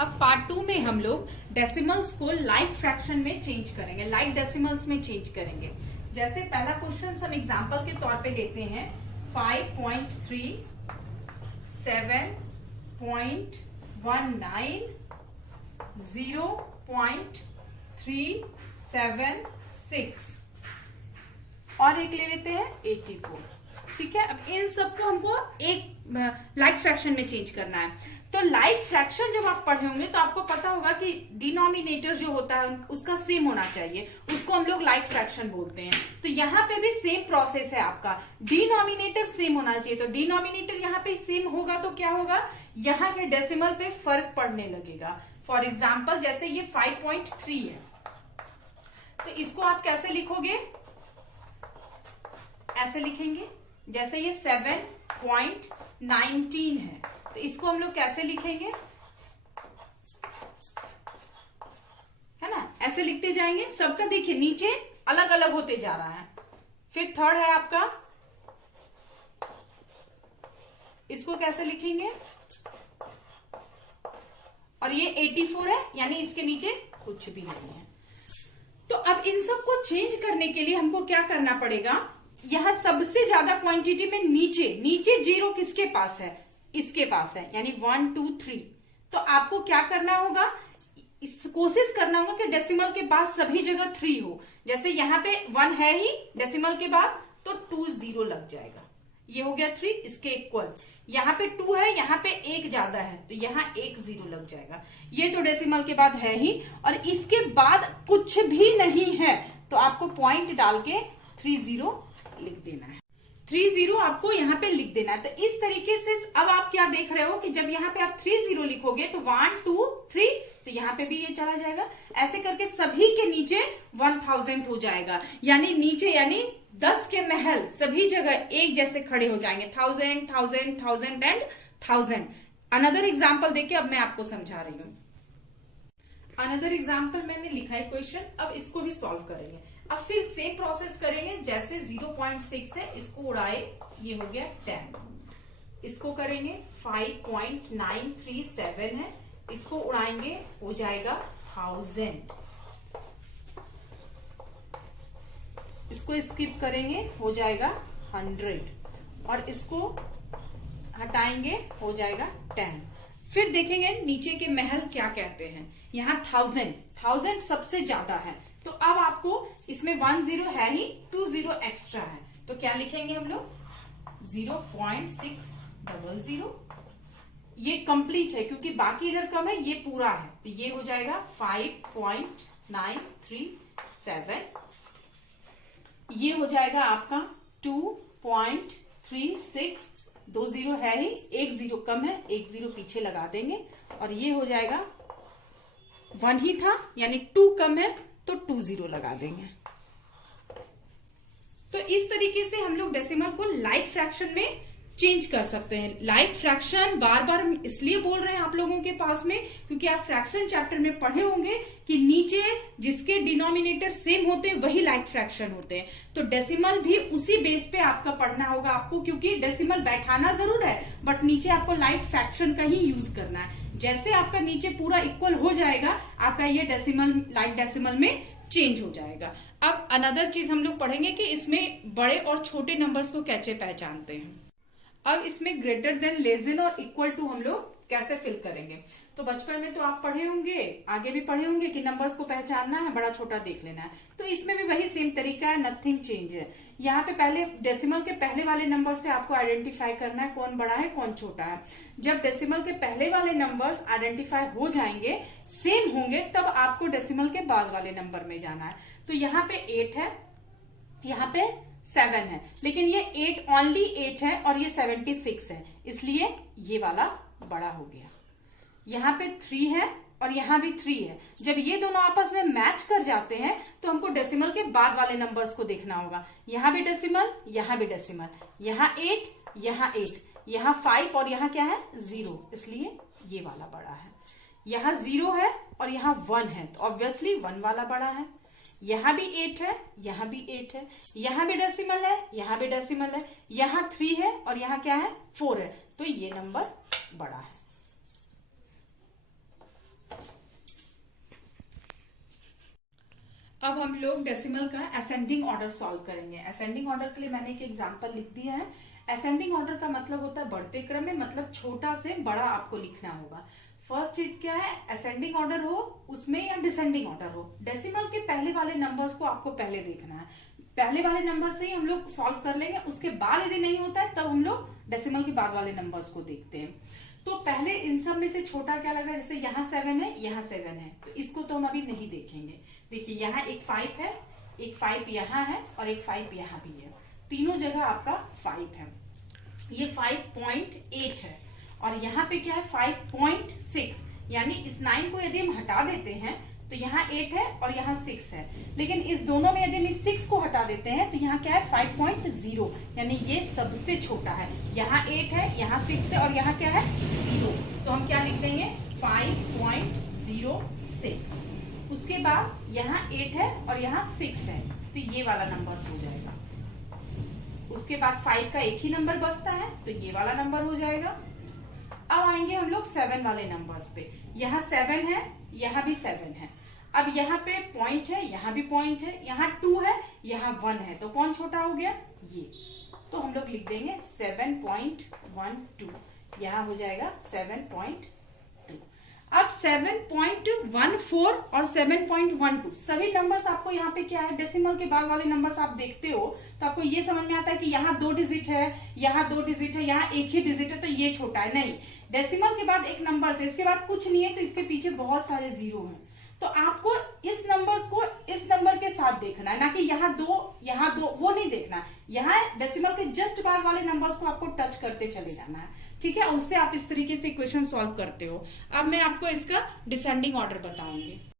अब पार्ट 2 में हम लोग डेसिमल्स को लाइक फ्रैक्शन में चेंज करेंगे, लाइक डेसिमल्स में चेंज करेंगे। जैसे पहला क्वेश्चन हम एग्जांपल के तौर पे लेते हैं 5.3, 7.19, 0.376 और एक ले लेते हैं 84। ठीक है, अब इन सबको हमको एक लाइक फ्रैक्शन में चेंज करना है। तो लाइक फ्रैक्शन जब आप पढ़े होंगे तो आपको पता होगा कि डिनोमिनेटर जो होता है उसका सेम होना चाहिए, उसको हम लोग लाइक फ्रैक्शन बोलते हैं। तो यहाँ पे भी सेम प्रोसेस है आपका, डिनोमिनेटर सेम होना चाहिए। तो डिनोमिनेटर यहाँ पे सेम होगा तो क्या होगा, यहाँ के डेसिमल पे फर्क पड़ने लगेगा। फॉर एग्जाम्पल जैसे ये 5.3 है, तो इसको आप कैसे लिखोगे, ऐसे लिखेंगे। जैसे ये 7.19 है, तो इसको हम लोग कैसे लिखेंगे, है ना, ऐसे लिखते जाएंगे। सबका देखिए नीचे अलग अलग होते जा रहा है। फिर थर्ड है आपका, इसको कैसे लिखेंगे, और ये 84 है, यानी इसके नीचे कुछ भी नहीं है। तो अब इन सबको चेंज करने के लिए हमको क्या करना पड़ेगा, यहां सबसे ज्यादा क्वांटिटी में नीचे नीचे जीरो किसके पास है, इसके पास है, यानी 1 2 3। तो आपको क्या करना होगा, कोशिश करना होगा कि डेसिमल के बाद सभी जगह 3 हो। जैसे यहाँ पे 1 है ही डेसिमल के बाद, तो 2 0 लग जाएगा। ये हो गया 3, इसके इक्वल। यहाँ पे 2 है, यहाँ पे 1 ज्यादा है, तो यहाँ 1 0 लग जाएगा। ये तो डेसिमल के बाद है ही, और इसके बाद कुछ भी नहीं है, तो आपको पॉइंट डाल के 30 लिख देना है। 30 आपको यहाँ पे लिख देना है। तो इस तरीके से अब आप क्या देख रहे हो कि जब यहाँ पे आप 30 लिखोगे तो 1 2 3, तो यहाँ पे भी ये चला जाएगा। ऐसे करके सभी के नीचे 1000 हो जाएगा, यानी नीचे यानी 10 के महल सभी जगह एक जैसे खड़े हो जाएंगे। 1000 1000 1000 एंड 1000। अनदर एग्जाम्पल देके अब मैं आपको समझा रही हूँ। अनदर एग्जाम्पल मैंने लिखा है क्वेश्चन, अब इसको भी सॉल्व करेंगे। अब फिर सेम प्रोसेस करेंगे। जैसे 0.6 है, इसको उड़ाए, ये हो गया 10। इसको करेंगे 5.937 है, इसको उड़ाएंगे, हो जाएगा 1000। इसको स्किप करेंगे, हो जाएगा 100, और इसको हटाएंगे, हो जाएगा 10। फिर देखेंगे नीचे के महल क्या कहते हैं। यहाँ 1000 सबसे ज्यादा है, तो अब आपको इसमें 1 0 है ही, 2 0 एक्स्ट्रा है, तो क्या लिखेंगे हम लोग, 0.600। ये कंप्लीट है क्योंकि बाकी इधर कम है, ये पूरा है, तो ये हो जाएगा 5.937। ये हो जाएगा आपका 2.36, 2 0 है ही, 1 0 कम है, 1 0 पीछे लगा देंगे, और ये हो जाएगा 1 ही था, यानी 2 कम है, तो 2 0 लगा देंगे। तो इस तरीके से हम लोग डेसिमल को लाइक फ्रैक्शन में चेंज कर सकते हैं। लाइक फ्रैक्शन बार बार इसलिए बोल रहे हैं आप लोगों के पास में, क्योंकि आप फ्रैक्शन चैप्टर में पढ़े होंगे कि नीचे जिसके डिनोमिनेटर सेम होते हैं वही लाइक फ्रैक्शन होते हैं। तो डेसिमल भी उसी बेस पे आपका पढ़ना होगा आपको, क्योंकि डेसिमल बैठाना जरूर है, बट नीचे आपको लाइक फ्रैक्शन का ही यूज करना है। जैसे आपका नीचे पूरा इक्वल हो जाएगा, आपका ये डेसिमल लाइक डेसिमल में चेंज हो जाएगा। अब अनदर चीज हम लोग पढ़ेंगे कि इसमें बड़े और छोटे नंबर्स को कैसे पहचानते हैं। अब इसमें ग्रेटर देन, लेस देन और इक्वल टू हम लोग कैसे फिल करेंगे। तो बचपन में तो आप पढ़े होंगे, आगे भी पढ़े होंगे कि नंबर्स को पहचानना है, बड़ा छोटा देख लेना है। तो इसमें भी वही सेम तरीका है, नथिंग चेंज है। यहाँ पे पहले डेसिमल के पहले वाले नंबर से आपको आइडेंटिफाई करना है कौन बड़ा है कौन छोटा है। जब डेसिमल के पहले वाले नंबर्स आइडेंटिफाई हो जाएंगे, सेम होंगे, तब आपको डेसिमल के बाद वाले नंबर में जाना है। तो यहाँ पे 8 है, यहाँ पे 7 है, लेकिन ये 8 ओनली 8 है और ये 76 है, इसलिए ये वाला बड़ा हो गया। यहाँ पे 3 है और यहाँ भी 3 है। जब ये दोनों आपस में मैच कर जाते हैं तो हमको डेसिमल के बाद वाले नंबर्स को देखना होगा। यहाँ भी डेसिमल, यहाँ भी डेसिमल, यहाँ 8, यहाँ 8, यहाँ 5 और यहाँ क्या है 0, इसलिए ये वाला बड़ा है। यहाँ 0 है और यहाँ 1 है, तो ऑब्वियसली 1 वाला बड़ा है। यहाँ भी 8 है, यहाँ भी 8 है, यहाँ भी डेसिमल है, यहाँ भी डेसिमल है, यहाँ 3 है और यहाँ क्या है 4 है, तो ये नंबर बड़ा है। अब हम लोग डेसिमल का असेंडिंग ऑर्डर सॉल्व करेंगे। असेंडिंग ऑर्डर के लिए मैंने एक एग्जांपल लिख दिया है। असेंडिंग ऑर्डर का मतलब होता है बढ़ते क्रम में, मतलब छोटा से बड़ा आपको लिखना होगा। फर्स्ट चीज क्या है, असेंडिंग ऑर्डर हो उसमें या डिसेंडिंग ऑर्डर हो, डेसिमल के पहले वाले नंबर्स को आपको पहले देखना है। पहले वाले नंबर से ही हम लोग सॉल्व कर लेंगे, उसके बाद यदि नहीं होता है तब हम लोग डेसिमल के बाद वाले नंबर्स को देखते हैं। तो पहले इन सब में से छोटा क्या लग रहा है, जैसे यहाँ 7 है, यहाँ 7 है, तो इसको तो हम अभी नहीं देखेंगे। देखिए यहाँ एक 5 है, एक 5 यहाँ है और एक 5 यहाँ भी है, तीनों जगह आपका 5 है। ये 5.8 है और यहाँ पे क्या है 5.6, यानी इस 9 को यदि हम हटा देते हैं तो यहाँ 8 है और यहाँ 6 है, लेकिन इस दोनों में यदि हम इस 6 को हटा देते हैं तो यहाँ क्या है 5.0, यानी ये सबसे छोटा है। यहाँ 8 है, यहाँ 6 है और यहाँ क्या है 0, तो हम क्या लिख देंगे 5.06। उसके बाद यहाँ 8 है और यहाँ 6 है, तो ये वाला नंबर हो जाएगा। उसके बाद 5 का एक ही नंबर बचता है, तो ये वाला नंबर हो जाएगा। अब आएंगे हम लोग 7 वाले नंबर्स पे। यहाँ 7 है, यहाँ भी 7 है। अब यहाँ पे पॉइंट है, यहाँ भी पॉइंट है, यहाँ 2 है, यहाँ 1 है, तो कौन छोटा हो गया ये, तो हम लोग लिख देंगे 7.12, यहाँ हो जाएगा 7.2। अब 7.14 और 7.12 सभी नंबर्स आपको यहाँ पे क्या है, डेसिमल के बाद वाले नंबर्स आप देखते हो तो आपको ये समझ में आता है कि यहाँ 2 डिजिट है, यहाँ 2 डिजिट है, यहाँ एक ही डिजिट है, तो ये छोटा है। नहीं, डेसिमल के बाद एक नंबर से, इसके बाद कुछ नहीं है, तो इसके पीछे बहुत सारे जीरो हैं, तो आपको इस नंबर्स को इस नंबर के साथ देखना है, ना कि यहाँ 2 वो नहीं देखना। यहाँ डेसिमल के जस्ट बाद वाले नंबर्स को आपको टच करते चले जाना है, ठीक है। उससे आप इस तरीके से इक्वेशन सॉल्व करते हो। अब मैं आपको इसका डिसेंडिंग ऑर्डर बताऊंगी।